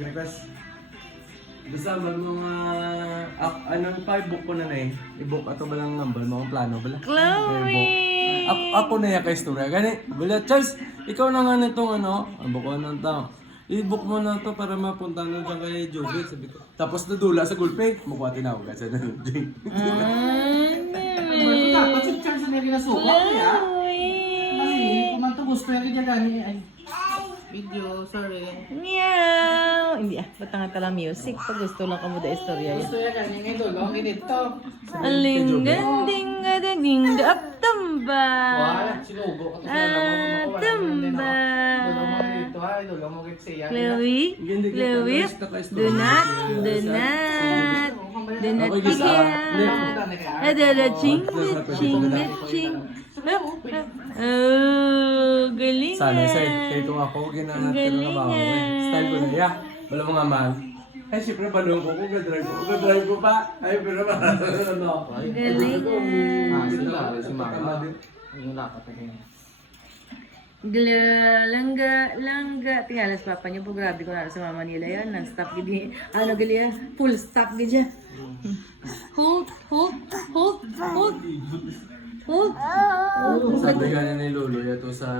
request. Basta ba mga anong pa i-book ko na eh. I-book ato ba lang number mo plano bala. Chloe! Ako na ya kay istorya gani. Bala Charles, ikaw na nga nitong ano, book ko nang tao. I-book mo na to para mapunta na dyan kay Jubit, sabi ko. Tapos nadula sa gulpe, mukha tinawag ka sa nandiyan. Dapat si Charles na ginasuka niya. Kasi kung man to gusto niya gani ay video, sorry. Meow! Hindi ba't nga tala music? Pag gusto lang ka mo da istorya yan. Gusto niya gani ngayon dulong ganito. Alinggading up tamba! Wala, sinubo ka to sa naman mo. Tamba! Dulong mo dito ha, dulong mo kit siya. Chloe? Chloe? Do not tigil! Adala ching, ching. Oh, galing Sana yan. say, kaya kung ako ginanatin na ba ako style ko na ya. Wala mga man. Ay, siyempre, balong ko, drive ko pa. Ay, pero ano. Galing yan. Sila, si Mama. Yung lapat na ganyan. Langga. Tingalas papa niya po. Grabe ko na sa mama nila yan. Non-stop gini. Ano gali yan? Full stop gini. Hold. Sabi ka na ni Lolo, yato sa